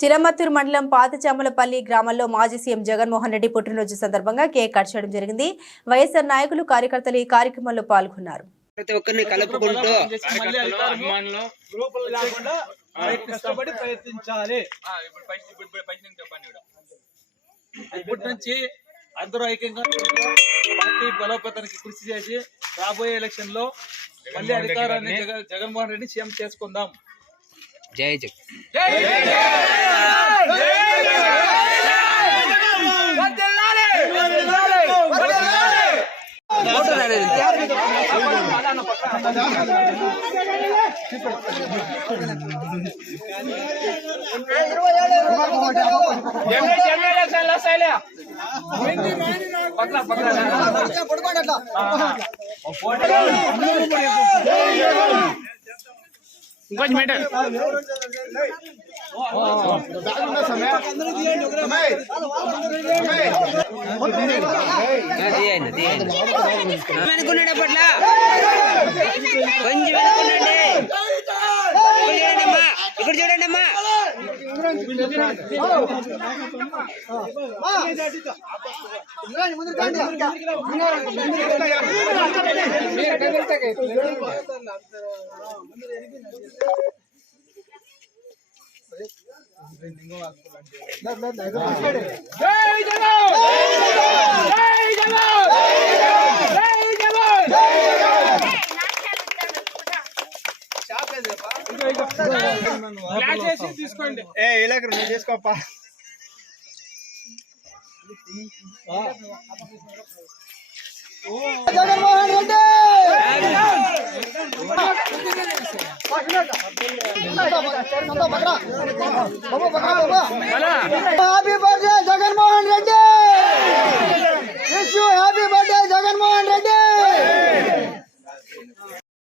చిరమత్తూరు మండలం పాతచామలపల్లి గ్రామంలో మాజీ సీఎం జగన్మోహన్ రెడ్డి పుట్టినరోజు సందర్భంగా కేక్ కట్ చేయడం జరిగింది. వైఎస్ఆర్ నాయకులు కార్యకర్తలు ఈ కార్యక్రమంలో పాల్గొన్నారు. ప్రతి ఒక్కరిని కలుపుకుంటూ ఇప్పటి నుంచి అందరూ ఐక్యంగా పార్టీ బలోపేతానికి కృషి చేసి రాబోయే ఎలక్షన్ లో మళ్ళీ అధికారాన్ని జగన్మోహన్ రెడ్డి సీఎం చేసుకుందాం. జై జగన్. ఇంకొంచెం మీటర్ అనుకున్నాడు అప్పట్లా కొంచెం అనుకున్నాండి. ఇక్కడ చూడండి అమ్మా, తీసుకోండి. తీసుకోపా. జగన్మోహన్ రెడ్డి